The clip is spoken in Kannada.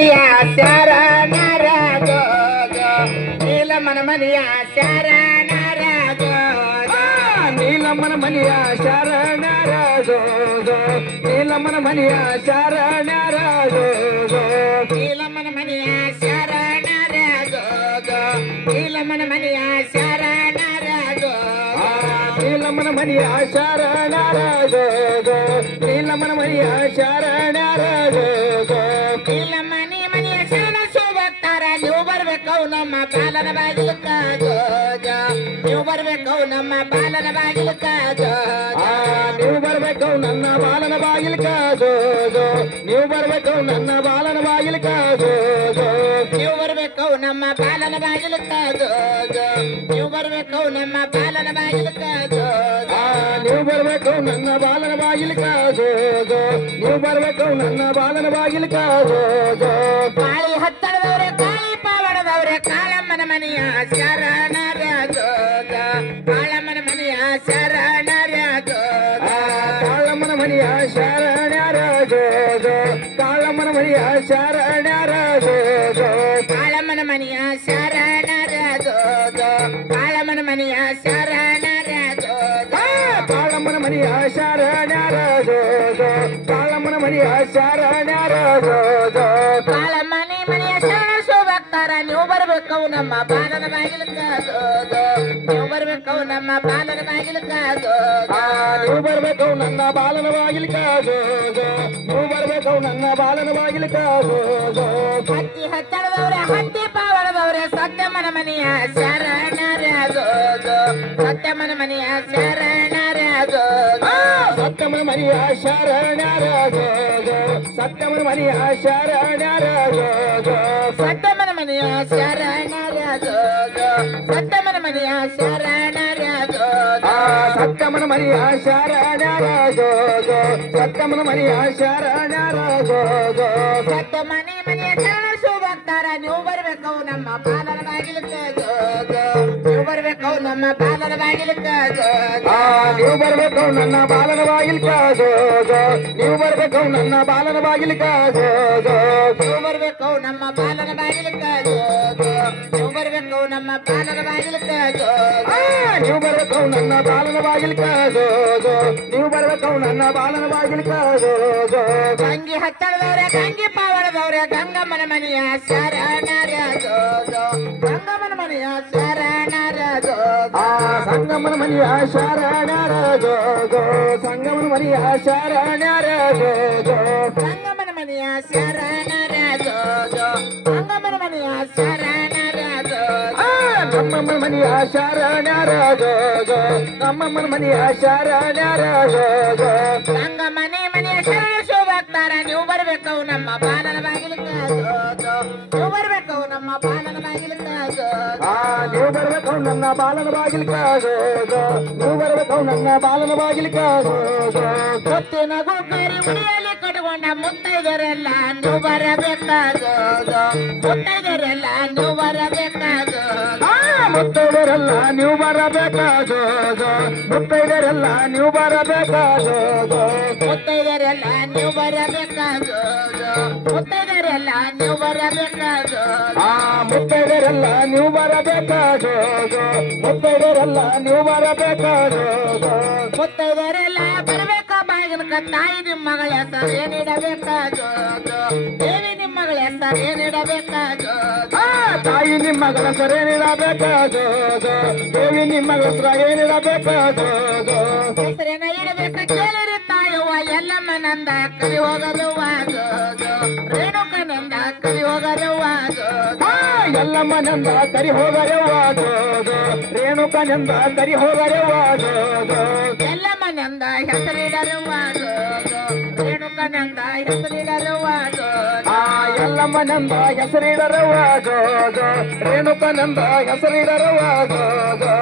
ಮನೆಯ ಶರಣರ ಜೋಜೋ ನೀಲಮ್ಮನ ಮನೆಯ ಶರಣರ ಜೋಜೋ ನೀಲಮ್ಮನ ಮನೆಯ ಶರಣರ ಜೋಜೋ ನೀಲಮ್ಮನ ಮನೆಯ ಶರಣರ ಜೋಜೋ ನೀಲಮ್ಮನ ಮನೆಯ ಶರಣರ ಜೋಜೋ ನೀಲಮ್ಮನ ಮನೆಯ ಶರಣರ ಜೋಜೋ ನೀಲಮ್ಮನ ಮನೆಯ ಶರಣರ ಜೋಜೋ ನೀಲಮ್ಮನ ಮನೆಯ ಶರಣರ ಜೋಜೋ ನೀಲಮ್ಮನಿ ಮನೆಯ ಶರಣ ಶೋಭಕ್ತಾರ ನೀವು ಬರ್ಬೇಕು ನಮ್ಮ ಬಾಲನ ಬಾಗಿಲಕ್ಕ ಜೋಜೋ ನೀವು ಬರ್ಬೇಕು ನಮ್ಮ ಬಾಲನ ಬಾಗಿಲಕ್ಕ ಜೋಜೋ ನೀವು ಬರ್ಬೇಕು ನನ್ನ ಬಾಲನ ಬಾಗಿಲ್ಕ ಜೋಜೋ ನೀವು ಬರ್ಬೇಕು ನನ್ನ ಬಾಲನ ಬಾಗಿಲ್ಕ ಜೋಜೋ ನೀವು ಬರ್ಬೇಕು ನಮ್ಮ ಬಾಲನ ಬಾಗಿಲಕ್ಕ ಜೋಜೋ ನೀವು ಬರ್ಬೇಕು ನಮ್ಮ ಬಾಲನ ಬಾಗಿಲಕ್ಕ ಜೋಜೋ ನೀವು ಬರ್ಬೇಕು ನನ್ನ ಬಾಲನ ಬಾಗಿಲ್ಕ ಜೋಜೋ ನೀವು ಬರ್ಬೇಕು ನನ್ನ ಬಾಲನ ಬಾಗಿಲ್ಕ ಜೋಜೋ ಕಾಳಿ ಹತ್ತಳದವ್ರೆ ಕಾಳಿ ಪಾವಡದವ್ರೆ ಕಾಳಮ್ಮನ ಮನೆಯ ಶರಣರ ಜೋಜೋ ಕಾಳಮ್ಮನ ಮನೆಯ ಶರಣರ ಜೋಜೋ ಕಾಳಮ್ಮನ ಮನೆಯ ಶರಣರ ಜೋಜೋ ಕಾಳಮ್ಮನ ಮನೆಯ ಶರಣರ ಜೋಜೋ ಕಾಳಮ್ಮನ ಮನೆಯ ಶರಣರ ಜೋಜೋ ಕಾಳಮ್ಮನ ಮನೆಯ ಶರಣರ ಜೋಜೋ ಕಾಳಮ್ಮನ ಮನೆಯ ಶರಣರ ಜೋಜೋ ಕಾಳಮ್ಮನ ಮನೆಯ ಶರಣರ ಜೋಜೋ ಕಾಳಮ್ಮನಿ ಮನೆಯ ಶರಣ ಶೋಭಕ್ತಾರ ನೀವು ಬರ್ಬೇಕು ನಮ್ಮ ಬಾಲನ ಬಾಗಿಲಕ್ಕ ಜೋಜೋ ನೀವು ಬರ್ಬೇಕು ನಮ್ಮ ಬಾಲನ ಬಾಗಿಲಕ್ಕ ಜೋಜೋ ನೀವು ಬರ್ಬೇಕು ನನ್ನ ಬಾಲನ ಬಾಗಿಲ್ಕ ಜೋಜೋ ನೀವು ಬರ್ಬೇಕು ನನ್ನ ಬಾಲನ ಬಾಗಿಲ್ಕ ಜೋಜೋ ಹತ್ತಿ ಹತ್ತಳದವ್ರೆ ಹತ್ತಿ ಪಾವಳದವ್ರೆ ಸತ್ಯಮ್ಮನ ಮನೆಯ ಶರಣರ ಜೋಜೋ ಸತ್ಯಮ್ಮನ ಮನೆಯ ಶರಣರ ಜೋಜೋ ಸತ್ಯಮನ ಮನೆಯ ಶರಣರ ಜೋಜೋ ಸತ್ಯಮನ ಮನೆಯ ಶರಣರ ಜೋಜೋ ಸತ್ಯಮ್ಮನ ಮನೆಯ ಶರಣರ ಜೋಜೋ ಸತ್ಯಮ್ಮನ ಮನೆಯ ಶರಣರ ಜೋಜೋ ಸತ್ಯಮನ ಮನೆಯ ಶರಣರ ಜೋಜೋ ಸತ್ಯಮನ ಮನೆಯ ಶರಣರ ಜೋಜೋ ಸತ್ಯಮ್ಮನಿ ಮನೆಯ ಶರಣ ಶೋಭಕ್ತಾರ ನೀವು ಬರ್ಬೇಕು ನಮ್ಮ ಬಾಲನ ಬಾಗಿಲಕ್ಕ ಜೋಜೋ ನೀವು ಬರ್ಬೇಕು ನಮ್ಮ ಬಾಲನ ಬಾಗಿಲಕ್ಕ ಜೋಜೋ ನೀವು ಬರ್ಬೇಕು ನನ್ನ ಬಾಲನ ಬಾಗಿಲ್ಕ ಜೋಜೋ ನೀವು ಬರ್ಬೇಕು ನನ್ನ ಬಾಲನ ಬಾಗಿಲ್ಕ ಜೋಜೋ ನೀವು ಬರ್ಬೇಕು ನಮ್ಮ ಬಾಲನ ಬಾಗಿಲಕ್ಕ ಜೋಜೋ ನೀವು ಬರ್ಬೇಕು ನಮ್ಮ ಬಾಲನ ಬಾಗಿಲಕ್ಕ ಜೋಜೋ ನೀವು ಬರ್ಬೇಕು ನನ್ನ ಬಾಲನ ಬಾಗಿಲ್ಕ ಜೋಜೋ ನೀವು ಬರ್ಬೇಕು ನನ್ನ ಬಾಲನ ಬಾಗಿಲ್ಕ ಜೋಜೋ ಗಂಗಿ ಹತ್ತಳದವ್ರೆ ಗಂಗಿ ಪಾವಳದವ್ರೆ ಗಂಗಮ್ಮನ ಮನೆಯ ಶರಣರ ಜೋಜೋ ಗಂಗಮ್ಮನ ಮನೆಯ ಶರಣರ ಜೋಜೋ ಸಂಗಮನ ಮನೆಯ ಶರಣರ ಜೋಜೋ ಸಂಗಮನ ಮನೆಯ ಶರಣರ ಜೋಜೋ ಗಂಗಮ್ಮನ ಮನೆಯ ಶರಣರ ಜೋಜೋ ಗಂಗಮ್ಮನ ಮನೆಯ ಶರಣರ ಜೋಜೋ ನಮ್ಮಮ್ಮನ ಮನೆಯ ಶರಣರ ಜೋಜೋ ನಮ್ಮಮ್ಮನ ಮನೆಯ ಶರಣರ ಜೋಜೋ ಗಂಗಮ್ಮನೆ ಮನೆಯ ಶರಣ ಶೋಭಕ್ತಾರ ನೀವು ಬರ್ಬೇಕು ನಮ್ಮ ಬಾಲನ ಬಾಗಿಲಕ್ಕ ಜೋಜೋ ನೀವು ಬರ್ಬೇಕು ನಮ್ಮ ಬಾಲನ ಬಾಗಿಲಕ್ಕ ಜೋಜೋ ನೀವು ಬರ್ಬೇಕು ನನ್ನ ಬಾಲನ ಬಾಗಿಲ್ಕ ಜೋಜೋ ನೀವು ಬರ್ಬೇಕು ನನ್ನ ಬಾಲನ ಬಾಗಿಲ್ಕ ಜೋಜೋ ಮುತ್ತಿನ ಗುಬ್ಬರಿ ಉಡಿಯಲ್ಲಿ ಕಟ್ಕೊಂಡ ಮುತ್ತೈದರೆಲ್ಲ ನೀವು ಬರಬೇಕ ಜೋಜೋ ಮುತ್ತೈದರೆಲ್ಲ ನೀವು ಬರಬೇಕ ಜೋಜೋ ಮುತ್ತೈದರೆಲ್ಲ ನೀವು ಬರಬೇಕ ಜೋಜೋ ಮುತ್ತೈದರೆಲ್ಲ ನೀವು ಬರಬೇಕ ಜೋಜೋ ಮುತ್ತೈದರೆಲ್ಲ ನೀವು ಬರಬೇಕ ಜೋಜೋ ಮುತ್ತೈದರೆಲ್ಲ ನೀವು ಬರಬೇಕ ಜೋಜೋ ಮುತ್ತೈದರೆಲ್ಲ ನೀವು ಬರಬೇಕ ಜೋಜೋ ಮುತ್ತೈದರೆಲ್ಲ ನೀವು ಬರಬೇಕ ಜೋಜೋ ಮುತ್ತೈದರೆಲ್ಲ ಬರಬೇಕ ಬಾಗಿಲಕ ತಾಯಿ ನಿಮ್ಮ ಮಗಳ ಹೆಸರು ಏನಿಡಬೇಕ ಜೋಜೋ ದೇವಿ ನಿಮ್ಮ ಮಗಳ ಹೆಸರು ಏನಿಡಬೇಕ ಜೋಜೋ ತಾಯಿ ನಿಮ್ಮ ಮಗಳ ಸರೇನಿಡಬೇಕ ಜೋಜೋ ದೇವಿ ನಿಮ್ಮ ಮಗಳ ಹೆಸರ ಏನಿಡಬೇಕ ಜೋಜೋ ಹೆಸರೇನ ಇಡಬೇಕ ಕೇಳಿರಿ ತಾಯವ್ವ ಎಲ್ಲಮ್ಮನಂದ ಕಲಿ ಹೋಗದವ್ವ ಜೋಜೋ ರೇಣುಕನಂದ ಕಲಿ ಹೋಗದವ್ವ ಜೋಜೋ ಎಲ್ಲಮ್ಮನಂದ ಕರಿ ಹೋಗರೆವ್ವ ಜೋಜೋ ರೇಣುಕನಂದ ಕರಿ ಹೋಗರೆವ್ವ ಜೋಜೋ ಎಲ್ಲಮ್ಮನಂದ ಹೆಸರಿಡರವ್ವ ಜೋಜೋ ರೇಣುಕನಂದ ಹೆಸರಿಡರವ್ವ ಜೋಜೋ ಎಲ್ಲಮ್ಮನಂದ ಹೆಸರಿಡರವ್ವ ಜೋಜೋ ರೇಣುಕನಂದ ಹೆಸರಿಡರವ್ವ ಜೋಜೋ